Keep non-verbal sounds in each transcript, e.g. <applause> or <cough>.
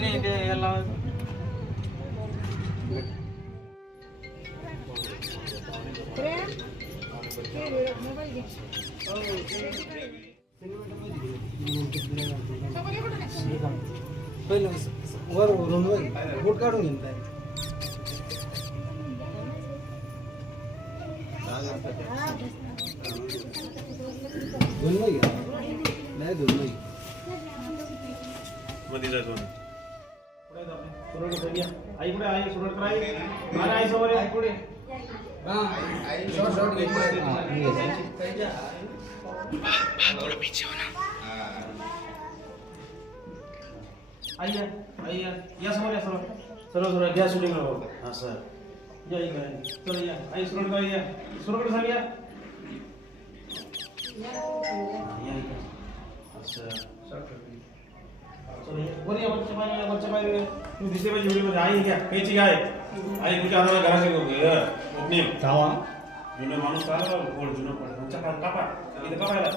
नाही ते याला पहिलं वर वरून वर. बोट काढून घेऊन काय? दोन नाही नाही दोन नाही. मध्ये जातो आई कुठे? आई सुरत आई मला आई समोर आई कुठे आई या. आई या. समोर या समोर सर्व सर्व घ्या शूटिंग हा सर. या इकडे चला या. आई सुरत आई या. सुरत साहेब या. हा, या इकडे असं तुम्ही दिसले पाहिजे व्हिडिओमध्ये. आई घ्या पेची काय आई? तुमच्या हाताला घराचे ओपनिंग जुनं माणूस काय गोड जुनं पण तुमच्या हात कापा। इथे कापायला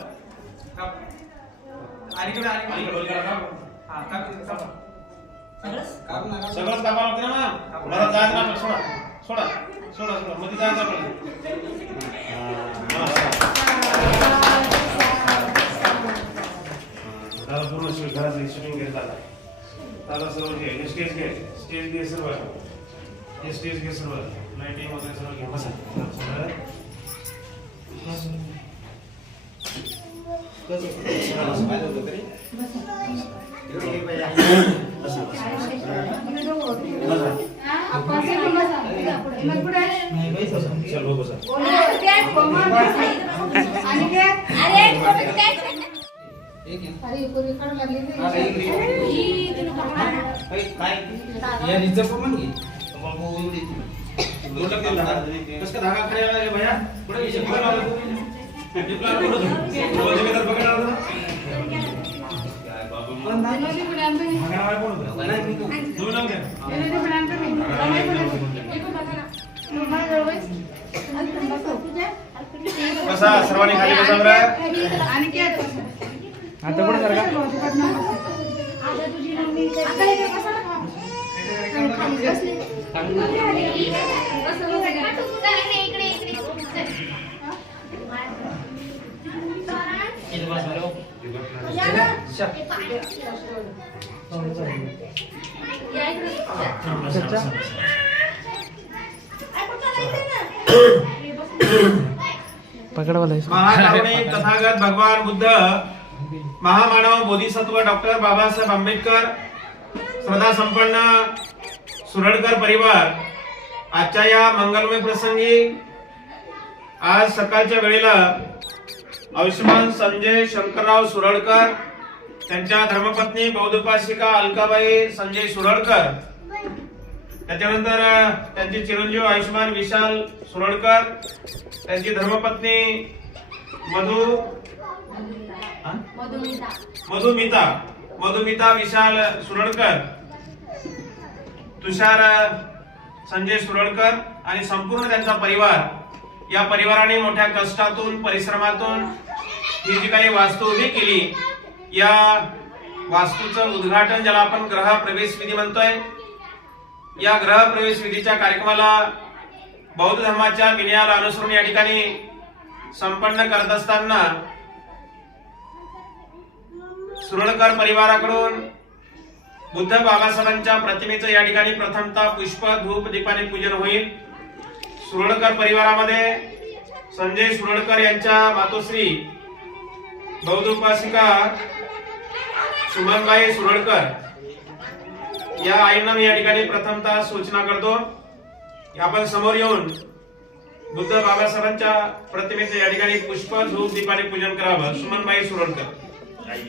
अलीकडे अलीकडे, अलीकडे अलीकडे कापा. हा काप कापा. सगळंच कापा लागते ना मला जायचं ना सोडा सोडा सोडा सोडा मध्ये जायचं आपल्याला दादा पूर्ण घराचं शूटिंग घेत दादा दादा सर्व घे हे स्टेज घे. स्टेज घे सर्व. हे स्टेज घे सर्व. लाइटिंग वगैरे सर्व घे. बसा. सगळं. चल बघू सर एक घ्या. काय या रिझर्व पण घे लोटक दे धागा कसं काय धागा खाली आला रे भैया कुठे विषय कुठे लावला तू डिप्ला कुठे तू रोज मी तर पकडणार होता धागा वाला कोण होता तुम्ही लावून घ्या बसा सर्वांनी खाली बसा बरं आता पुढे जरा महाकारुणिक तथागत भगवान बुद्ध. महामानव बोधिसत्व डॉक्टर बाबासाहेब आंबेडकर श्रद्धा संपन्न सुरडकर परिवार. आजच्या या मंगलमय प्रसंगी आज सकाळच्या वेळेला आयुष्मान संजय शंकरराव सुरडकर त्यांच्या धर्मपत्नी बौद्धोपासिका अलकाबाई संजय सुरडकर त्याच्यानंतर त्यांचे चिरंजीव आयुष्मान विशाल सुरडकर त्यांची धर्मपत्नी मधु मधुमिता. मधुमिता. विशाल सुरडकर. तुषार संजय सुरडकर आणि संपूर्ण त्यांचा परिवार. या परिवाराने मोठ्या कष्टातून परिश्रमातून ही जी काही वास्तू उभी केली या वास्तूचं उद्घाटन ज्याला आपण ग्रह प्रवेश विधी म्हणतोय या ग्रह प्रवेश विधीच्या कार्यक्रमाला बौद्ध धर्माच्या विनयाला अनुसरून या ठिकाणी संपन्न करत असताना सुरळकर परिवाराकडून बुद्ध बाबासाहेबांच्या प्रतिमेचं या ठिकाणी प्रथमतः पुष्प धूप दीपाने पूजन होईल. सुरळकर परिवारामध्ये संजय सुरळकर यांच्या मातोश्री बौद्ध उपासिका सुमनबाई सुरळकर या आईंना मी या ठिकाणी प्रथमतः सूचना करतो आपण समोर येऊन बुद्ध बाबासाहेबांच्या प्रतिमेचं या ठिकाणी पुष्प धूप दीपाने पूजन करावं. सुमनबाई सुरळकर. आई.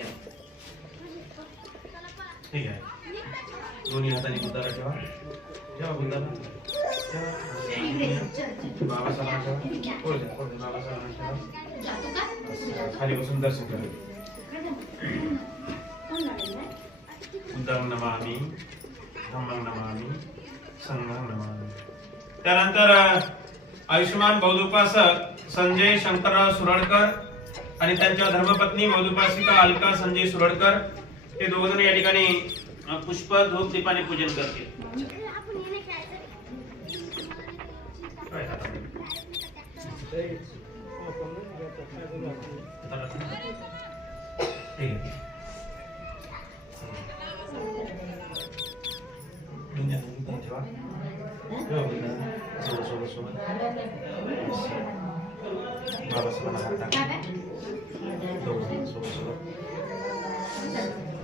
ठीक आहे. दोन्ही हाताने बुद्धाला ठेवा. ठेवा बुद्धाला बाबासाहेबांना ठेवा. पुढे बाबासाहेबांना ठेवा. खाली बसून दर्शन करा. बुद्धं नमामि धम्मं नमामि संघं नमामि त्यानंतर आयुष्यमान बौद्धोपासक संजय शंकरराव सुरडकर आणि त्यांच्या धर्मपत्नी बौद्धोपासिका अलका संजय सुरडकर हे दोघ जण या ठिकाणी पुष्प धूप दीपाने पूजन करतील. काय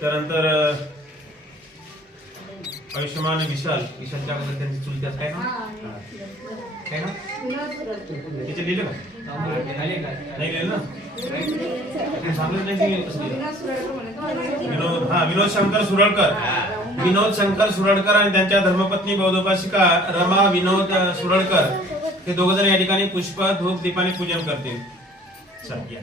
त्यानंतर आयुष्यमान विशाल विशालच्या अगोदर त्यांची चुलत्यात काय ना काय ना तिथे लिहिलं का? नाही लिहिलं ना? ते सांगलं नाही? विनोद हा विनोद शंकर सुरळकर. विनोद शंकर सुरळकर आणि त्यांच्या धर्मपत्नी बौद्धोपासिका रमा विनोद सुरळकर. हे दोघ जण या ठिकाणी पुष्प धूप दीपाने पूजन करतील. चल या.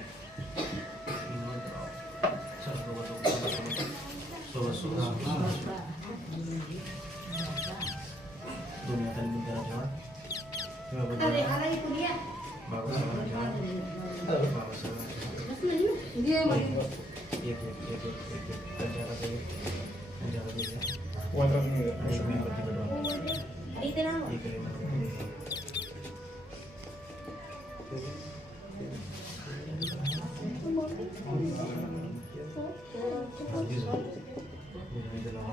दोन्ही हातांनी बुद्धाला ठेवा. ठेवा बुद्धाला. बाबासाहेबांना ठेवा. बाबासाहेबांना ठेवा. एक, एक, एक, एक, एक, एक. त्यांच्या हातात एक. त्यांच्या हातात एक घ्या. आणि मेणबत्ती पेटवा. इकडे ना. अगदी झोप. मी इथे लावा.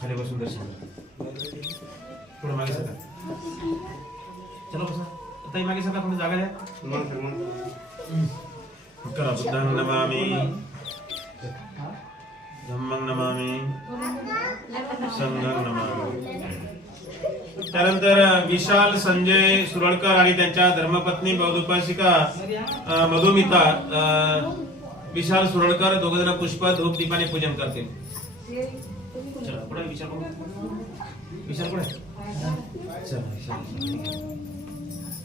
खाली बसून दर्शन करा. थोडं मागे सरका चलो बसा. ताई मागे सरका थोडी जागा द्या. करा. बुद्धांग नमामि. धम्मं नमामि. संघं नमामि. त्यानंतर विशाल संजय सुरळकर आणि त्यांच्या धर्मपत्नी बौद्धोपासिका मधुमिता विशाल सुरळकर दोघ जण पुष्प धूप दीपाने पूजन करतील चला कुठे विशाल कुठे विशाल कुठे चला विशाल.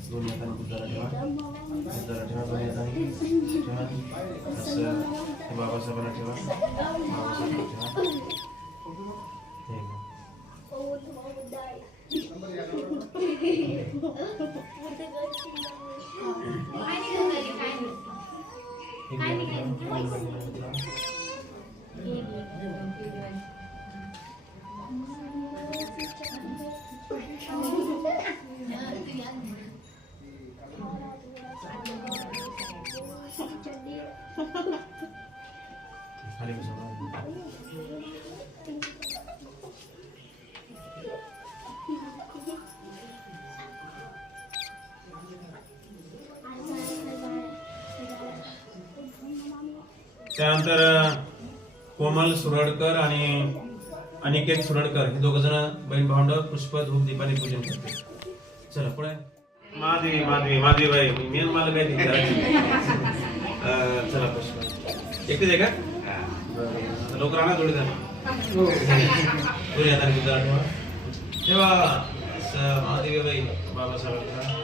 हाताने ठेवा. ठेवा हाताने ठेवा. असं बाबासाहेबांना ठेवा. बाबासाहेबांना ठेवा. त्यानंतर कोमल सुरडकर आणि अनिकेत सुरडकर हे दोघ जण बहीण भावंड पुष्प धूप दीपाने पूजन करते. चला पुढे. माधवी माधवी माधवी बाई मी मला. <laughs> अं, चला पुष्प. एकटेच आहे का. लवकर आणा बुद्धाला ठेवा तेव्हा महादेवी बाई बाबासाहेब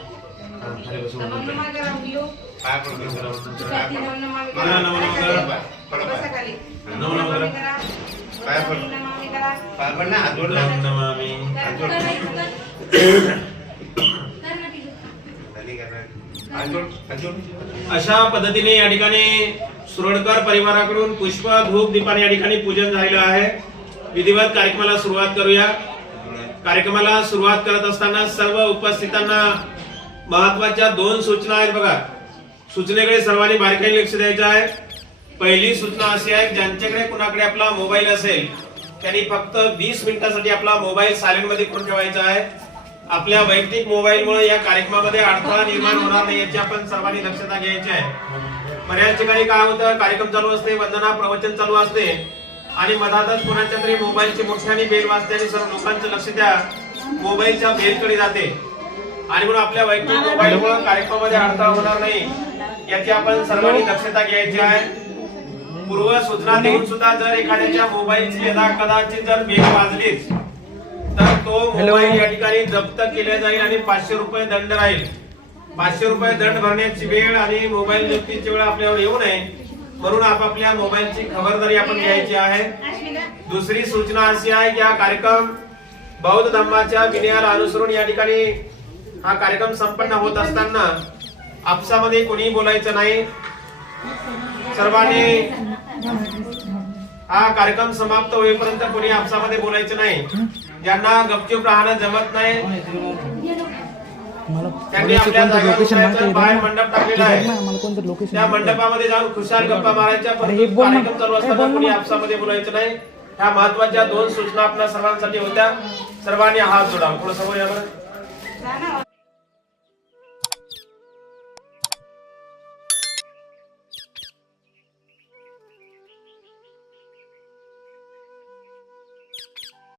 अशा पद्धतीने या ठिकाणी सुरडकर परिवाराकडून पुष्प धूप दीपाने या ठिकाणी पूजन झालेलं आहे. विधिवत कार्यक्रमाला सुरुवात करूया. कार्यक्रमाला सुरुवात करत असताना सर्व उपस्थितांना महत्त्वाच्या दोन सूचना आहेत बघा. सूचनेकडे सर्वांनी बारकाईने लक्ष द्यायचं आहे. पहिली सूचना अशी आहे ज्यांच्याकडे कुणाकडे आपला मोबाईल असेल त्यांनी फक्त वीस मिनिटासाठी आपला मोबाईल सायलेंटमध्ये करून ठेवायचा आहे. आपल्या वैयक्तिक मोबाईलमुळे या कार्यक्रमामध्ये अडथळा निर्माण होणार नाही याची आपण सर्वांनी दक्षता घ्यायची आहे. बऱ्याच ठिकाणी काय होतं कार्यक्रम चालू असते वंदना प्रवचन चालू असते आणि मधातच कोणाच्या तरी मोबाईलची मोठ्याने बेल वाजते आणि सर्व लोकांचं लक्ष त्या मोबाईलच्या बेलकडे जाते. आणि म्हणून आपल्या वैयक्तिक मोबाईलमुळे कार्यक्रमामध्ये अडथळा होणार नाही. याची आपण सर्वांनी दक्षता घ्यायची आहे. पूर्व सूचना देऊन सुद्धा जर एखाद्याच्या मोबाईलची यदा कदाचित जर बेल वाजलीच तर तो मोबाईल या ठिकाणी जप्त केला जाईल आणि पाचशे रुपये दंड राहील. पाचशे रुपये दंड भरण्याची वेळ आणि मोबाईल जप्तीची वेळ आपल्यावर येऊ नये म्हणून आपापल्या मोबाईलची खबरदारी आपण घ्यायची आहे. दुसरी सूचना अशी आहे की हा कार्यक्रम बौद्ध धर्माच्या विनयाला अनुसरून या ठिकाणी हा कार्यक्रम संपन्न होत असताना आपसामध्ये कोणीही बोलायचं नाही. सर्वांनी हा कार्यक्रम समाप्त होईपर्यंत कोणी आपसामध्ये बोलायचं नाही. ज्यांना गपचूप राहणं जमत नाही. मला त्यांनी आपल्या जागेवर बाहेर मंडप टाकलेला आहे. त्या मंडपामध्ये जाऊन खुशाल गप्पा मारायच्या परंतु. कार्यक्रम चालू असताना. कोणी आपसामध्ये बोलायचं नाही. ह्या महत्त्वाच्या दोन सूचना आपल्या सर्वांसाठी होत्या. सर्वांनी हात जोडा पुढे समोर या बरं.